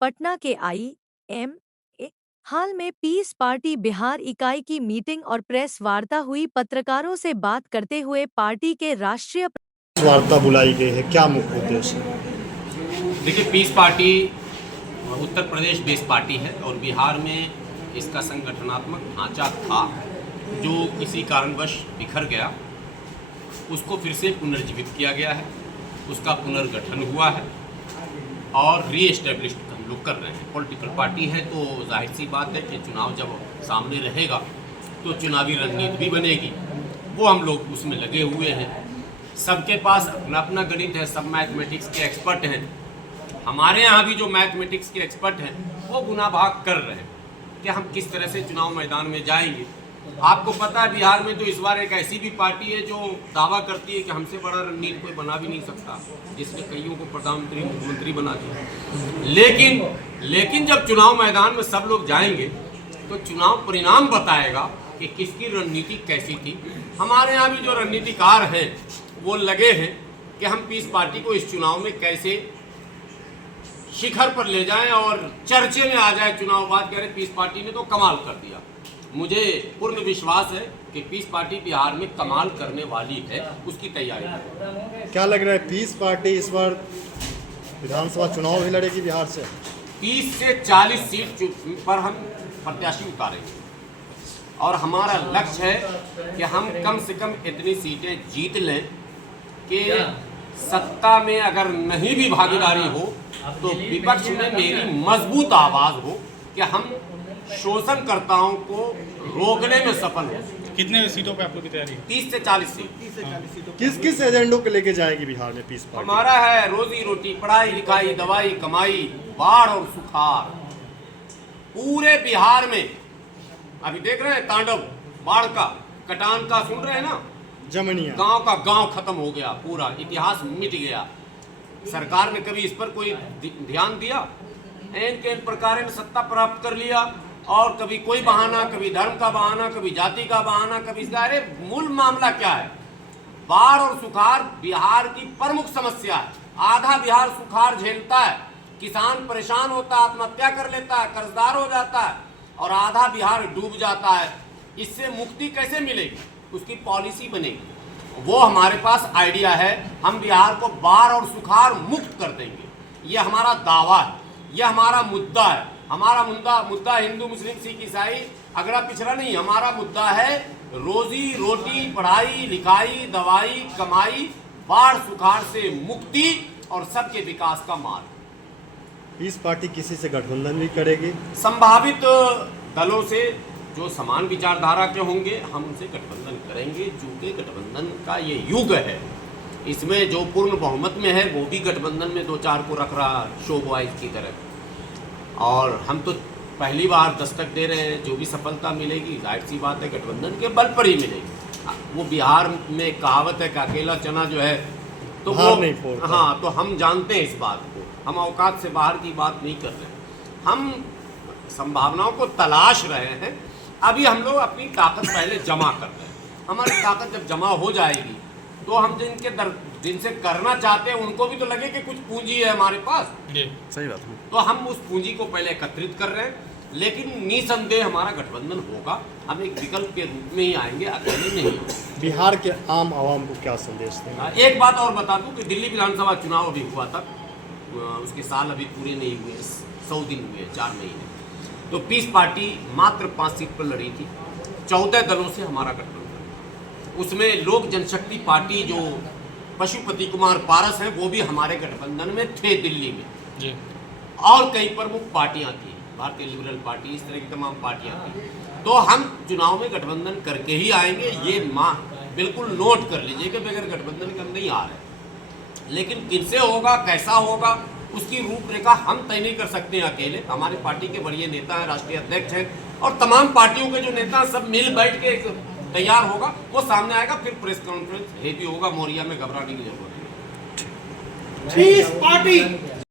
पटना के IMA हाल में piece party Bihar इकाई की मीटिंग और प्रेस वार्ता हुई। पत्रकारों से बात करते हुए पार्टी के राष्ट्रीय वार्ता बुलाई गई है, क्या मुख्य उद्देश्य है? देखिए, piece party Uttar Pradesh based party है और बिहार में इसका संगठनात्मक ढांचा था जो किसी कारणवश बिखर गया, उसको फिर से पुनर्जीवित किया गया है, उसका पुनर्गठन हुआ है और री एस्टेब्लिश हम लोग कर रहे हैं। पॉलिटिकल पार्टी है तो जाहिर सी बात है कि चुनाव जब सामने रहेगा तो चुनावी रणनीति भी बनेगी, वो हम लोग उसमें लगे हुए हैं। सबके पास अपना अपना गणित है, सब मैथमेटिक्स के एक्सपर्ट हैं। हमारे यहाँ भी जो मैथमेटिक्स के एक्सपर्ट हैं वो गुना भाग कर रहे हैं कि हम किस तरह से चुनाव मैदान में जाएंगे। आपको पता है बिहार में तो इस बार एक ऐसी भी पार्टी है जो दावा करती है कि हमसे बड़ा रणनीति कोई बना भी नहीं सकता, जिसने कईयों को प्रधानमंत्री मुख्यमंत्री बना दिया। लेकिन जब चुनाव मैदान में सब लोग जाएंगे तो चुनाव परिणाम बताएगा कि किसकी रणनीति कैसी थी। हमारे यहाँ भी जो रणनीतिकार हैं वो लगे हैं कि हम पीस पार्टी को इस चुनाव में कैसे शिखर पर ले जाएं और चर्चे में आ जाए। चुनाव बाद कह रहे पीस पार्टी ने तो कमाल कर दिया। मुझे पूर्ण विश्वास है कि पीस पार्टी बिहार में कमाल करने वाली है, उसकी तैयारी है। क्या लग रहा है, पीस पार्टी इस बार विधानसभा चुनाव भी लड़ेगी बिहार से? 30 से 40 सीट पर हम प्रत्याशी उतारेंगे और हमारा लक्ष्य है कि हम कम से कम इतनी सीटें जीत लें कि सत्ता में अगर नहीं भी भागीदारी हो तो विपक्ष में मेरी मजबूत आवाज हो कि हम शोषणकर्ताओं को रोकने में सफल हो। कितने सीटों पे आप लोग की तैयारी है? 30 से 40 सीट। किस एजेंडों को लेके जाएगी बिहार में पीस पार्टी? हमारा है रोजी रोटी, पढ़ाई लिखाई, दवाई कमाई, बाढ़ और सुखाड़। पूरे बिहार में अभी देख रहे हैं तांडव बाढ़ का, कटान का, सुन रहे हैं ना, जमनिया गांव का गांव खत्म हो गया, पूरा इतिहास मिट गया। सरकार ने कभी इस पर कोई ध्यान दिया? एन के प्रकार ने सत्ता प्राप्त कर लिया और कभी कोई बहाना, कभी धर्म का बहाना, कभी जाति का बहाना, कभी इसका। अरे मूल मामला क्या है? बाढ़ और सुखाड़ बिहार की प्रमुख समस्या है। आधा बिहार सुखाड़ झेलता है, किसान परेशान होता है, आत्महत्या कर लेता है, कर्जदार हो जाता है और आधा बिहार डूब जाता है। इससे मुक्ति कैसे मिलेगी? उसकी पॉलिसी बनेगी, वो हमारे पास आइडिया है। हम बिहार को बाढ़ और सुखाड़ मुक्त कर देंगे, ये हमारा दावा है, ये हमारा मुद्दा है। हमारा मुद्दा हिंदू मुस्लिम सिख ईसाई अगड़ा पिछड़ा नहीं, हमारा मुद्दा है रोजी रोटी, पढ़ाई लिखाई, दवाई कमाई, बाढ़ सुखाड़ से मुक्ति और सबके विकास का मार्ग। पीस पार्टी किसी से गठबंधन भी करेगी? संभावित दलों से जो समान विचारधारा के होंगे हम उनसे गठबंधन करेंगे, चूंकि गठबंधन का ये युग है। इसमें जो पूर्ण बहुमत में है वो भी गठबंधन में 2-4 को रख रहा शो बॉयज की तरह, और हम तो पहली बार दस्तक दे रहे हैं। जो भी सफलता मिलेगी जाहिर सी बात है गठबंधन के बल पर ही मिलेगी। वो बिहार में कहावत है कि अकेला चना जो है तो वो नहीं फोड़ता। हाँ, तो हम जानते हैं इस बात को, हम औकात से बाहर की बात नहीं कर रहे, हम संभावनाओं को तलाश रहे हैं। अभी हम लोग अपनी ताकत पहले जमा कर रहे हैं। हमारी ताकत जब जमा हो जाएगी तो हम जिनसे करना चाहते हैं उनको भी तो लगे कि कुछ पूंजी है हमारे पास। सही बात है। तो हम उस पूंजी को पहले एकत्रित कर रहे हैं, लेकिन निसंदेह हमारा गठबंधन होगा। हम एक विकल्प के रूप में ही आएंगे, अकेले नहीं। बिहार के आम आवाम को क्या संदेश देंगे? एक बात और बता दूं कि दिल्ली विधानसभा चुनाव अभी हुआ था, उसके साल अभी पूरे नहीं हुए, 100 दिन हुए, 4 महीने। तो पीस पार्टी मात्र 5 सीट पर लड़ी थी, 14 दलों से हमारा गठबंधन। उसमें लोक जनशक्ति पार्टी जो पशुपति कुमार पारस हैं वो भी हमारे गठबंधन में थे दिल्ली में जी। और कई प्रमुख पार्टियां थी, भारतीय लिबरल पार्टी, इस तरह की तमाम पार्टियां थी। तो हम चुनाव में गठबंधन करके ही आएंगे, ये बिल्कुल नोट कर लीजिए कि बगैर गठबंधन के हम नहीं आ रहे। लेकिन किनसे होगा, कैसा होगा, उसकी रूपरेखा हम तय नहीं कर सकते हैं अकेले। हमारे पार्टी के बड़े नेता हैं, राष्ट्रीय अध्यक्ष हैं और तमाम पार्टियों के जो नेता सब मिल बैठ के तैयार होगा, वो सामने आएगा। फिर प्रेस कॉन्फ्रेंस हेवी होगा, मोरिया में घबराने की जरूरत नहीं। Piece party